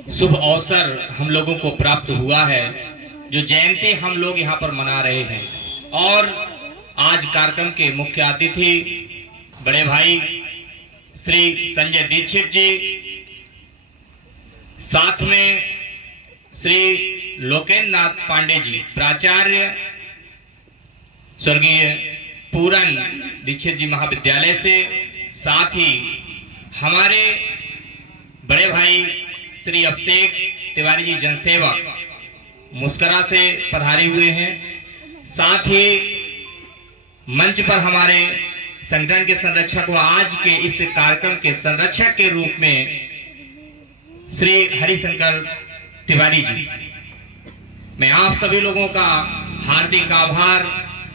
शुभ अवसर हम लोगों को प्राप्त हुआ है, जो जयंती हम लोग यहाँ पर मना रहे हैं। और आज कार्यक्रम के मुख्य अतिथि बड़े भाई श्री संजय दीक्षित जी, साथ में श्री लोकेन्द्र नाथ पांडे जी प्राचार्य स्वर्गीय पूरन दीक्षित जी महाविद्यालय से, साथ ही हमारे बड़े भाई श्री अभिषेक तिवारी जी जनसेवक मुस्करा से पधारे हुए हैं। साथ ही मंच पर हमारे संगठन के संरक्षक व आज के इस कार्यक्रम के संरक्षक के रूप में श्री हरिशंकर तिवारी जी, मैं आप सभी लोगों का हार्दिक आभार,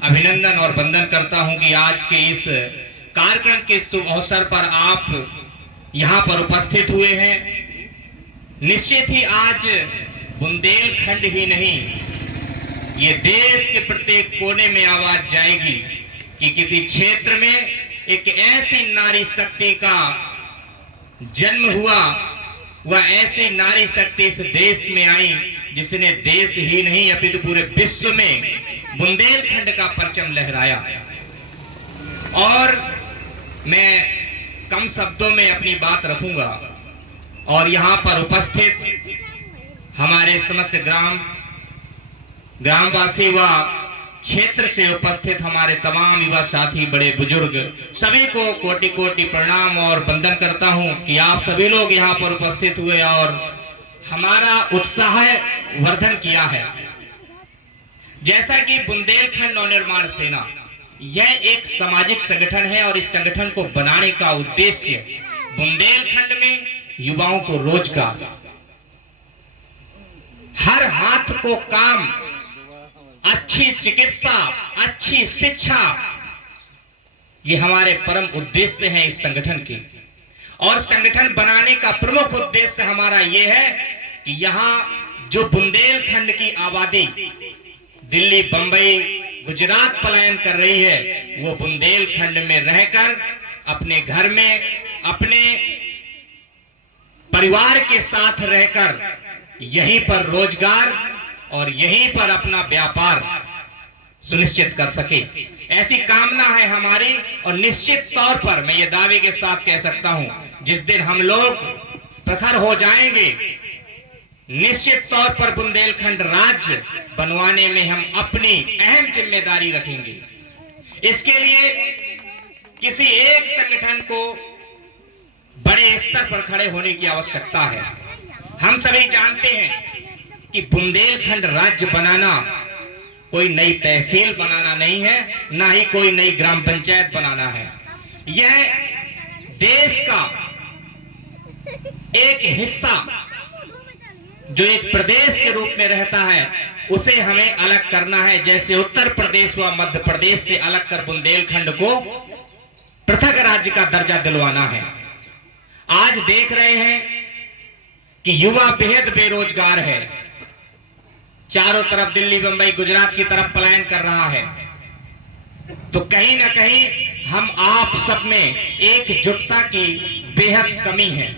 अभिनंदन और वंदन करता हूं कि आज के इस कार्यक्रम के शुभ अवसर पर आप यहां पर उपस्थित हुए हैं। निश्चित ही आज बुंदेलखंड ही नहीं, ये देश के प्रत्येक कोने में आवाज जाएगी कि किसी क्षेत्र में एक ऐसी नारी शक्ति का जन्म हुआ, वह ऐसी नारी शक्ति इस देश में आई जिसने देश ही नहीं अपितु पूरे विश्व में बुंदेलखंड का परचम लहराया। और मैं कम शब्दों में अपनी बात रखूंगा और यहाँ पर उपस्थित हमारे समस्त ग्रामवासी व क्षेत्र से उपस्थित हमारे तमाम युवा साथी, बड़े बुजुर्ग, सभी को कोटि कोटि प्रणाम और वंदन करता हूं कि आप सभी लोग यहाँ पर उपस्थित हुए और हमारा उत्साह वर्धन किया है। जैसा कि बुंदेलखंड नवनिर्माण सेना यह एक सामाजिक संगठन है और इस संगठन को बनाने का उद्देश्य बुंदेलखंड में युवाओं को रोजगार, हर हाथ को काम, अच्छी चिकित्सा, अच्छी शिक्षा, ये हमारे परम उद्देश्य हैं इस संगठन के। और संगठन बनाने का प्रमुख उद्देश्य हमारा यह है कि यहाँ जो बुंदेलखंड की आबादी दिल्ली, बंबई, गुजरात पलायन कर रही है, वो बुंदेलखंड में रहकर अपने घर में अपने परिवार के साथ रहकर यहीं पर रोजगार और यहीं पर अपना व्यापार सुनिश्चित कर सके, ऐसी कामना है हमारी। और निश्चित तौर पर मैं ये दावे के साथ कह सकता हूं, जिस दिन हम लोग प्रखर हो जाएंगे, निश्चित तौर पर बुंदेलखंड राज्य बनवाने में हम अपनी अहम जिम्मेदारी रखेंगे। इसके लिए किसी एक संगठन को बड़े स्तर पर खड़े होने की आवश्यकता है। हम सभी जानते हैं कि बुंदेलखंड राज्य बनाना कोई नई तहसील बनाना नहीं है, ना ही कोई नई ग्राम पंचायत बनाना है। यह देश का एक हिस्सा जो एक प्रदेश के रूप में रहता है, उसे हमें अलग करना है। जैसे उत्तर प्रदेश व मध्य प्रदेश से अलग कर बुंदेलखंड को पृथक राज्य का दर्जा दिलवाना है। आज देख रहे हैं कि युवा बेहद बेरोजगार है, चारों तरफ दिल्ली, बंबई, गुजरात की तरफ पलायन कर रहा है। तो कहीं ना कहीं हम आप सब में एकजुटता की बेहद कमी है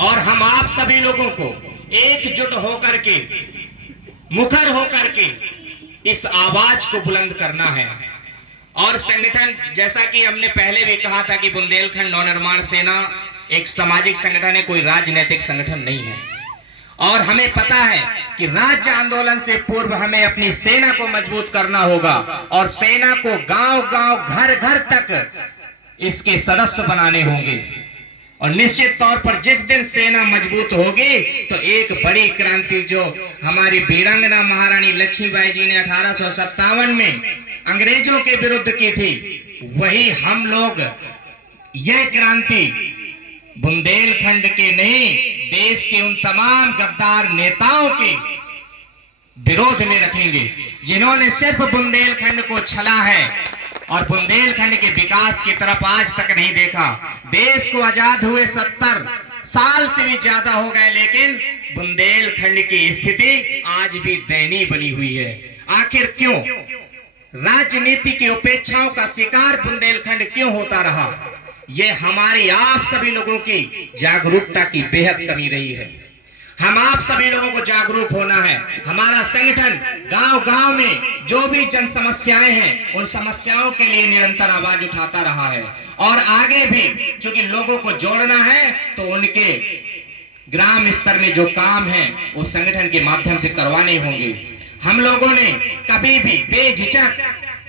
और हम आप सभी लोगों को एकजुट होकर के, मुखर होकर के इस आवाज को बुलंद करना है। और संगठन, जैसा कि हमने पहले भी कहा था कि बुंदेलखंड नवनिर्माण सेना एक सामाजिक संगठन है, कोई राजनीतिक संगठन नहीं है। और हमें पता है कि राज्य आंदोलन से पूर्व हमें अपनी सेना को मजबूत करना होगा और सेना को गांव-गांव, घर-घर तक इसके सदस्य बनाने होंगे। और निश्चित तौर पर जिस दिन सेना मजबूत होगी तो एक बड़ी क्रांति जो हमारी वीरांगना महारानी लक्ष्मीबाई जी ने 1857 में अंग्रेजों के विरुद्ध की थी, वही हम लोग यह क्रांति बुंदेलखंड के नहीं, देश के उन तमाम गद्दार नेताओं के विरोध में रखेंगे जिन्होंने सिर्फ बुंदेलखंड को छला है और बुंदेलखंड के विकास की तरफ आज तक नहीं देखा। देश को आजाद हुए 70 साल से भी ज्यादा हो गए, लेकिन बुंदेलखंड की स्थिति आज भी दयनीय बनी हुई है। आखिर क्यों? राजनीति की उपेक्षाओं का शिकार बुंदेलखंड क्यों होता रहा? ये हमारी आप सभी लोगों की जागरूकता की बेहद कमी रही है। हम आप सभी लोगों को जागरूक होना है। हमारा संगठन गांव-गांव में जो भी जन समस्याएं हैं उन समस्याओं के लिए निरंतर आवाज उठाता रहा है और आगे भी, क्योंकि लोगों को जोड़ना है तो उनके ग्राम स्तर में जो काम है वो संगठन के माध्यम से करवाने होंगे। हम लोगों ने कभी भी बेझिझक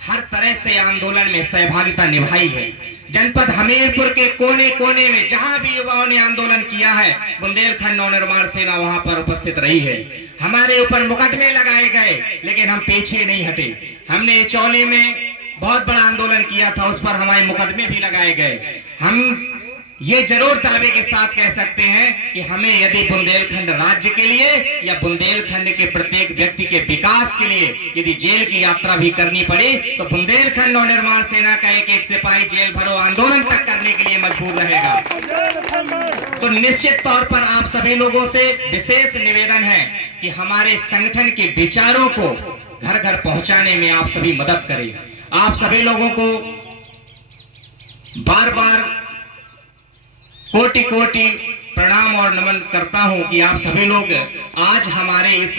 हर तरह से आंदोलन में सहभागिता निभाई है। जनपद हमीरपुर के कोने कोने में जहां भी युवाओं ने आंदोलन किया है, बुंदेलखंड नवनिर्माण सेना वहां पर उपस्थित रही है। हमारे ऊपर मुकदमे लगाए गए लेकिन हम पीछे नहीं हटे। हमने चौली में बहुत बड़ा आंदोलन किया था, उस पर हमारे मुकदमे भी लगाए गए। हम ये जरूर दावे के साथ कह सकते हैं कि हमें यदि बुंदेलखंड राज्य के लिए या बुंदेलखंड के प्रत्येक व्यक्ति के विकास के लिए यदि जेल की यात्रा भी करनी पड़े तो बुंदेलखंड नवनिर्माण सेना का एक एक सिपाही जेल भरो आंदोलन तक करने के लिए मजबूर रहेगा। तो निश्चित तौर पर आप सभी लोगों से विशेष निवेदन है कि हमारे संगठन के विचारों को घर घर पहुंचाने में आप सभी मदद करें। आप सभी लोगों को बार बार कोटि कोटि प्रणाम और नमन करता हूं कि आप सभी लोग आज हमारे इस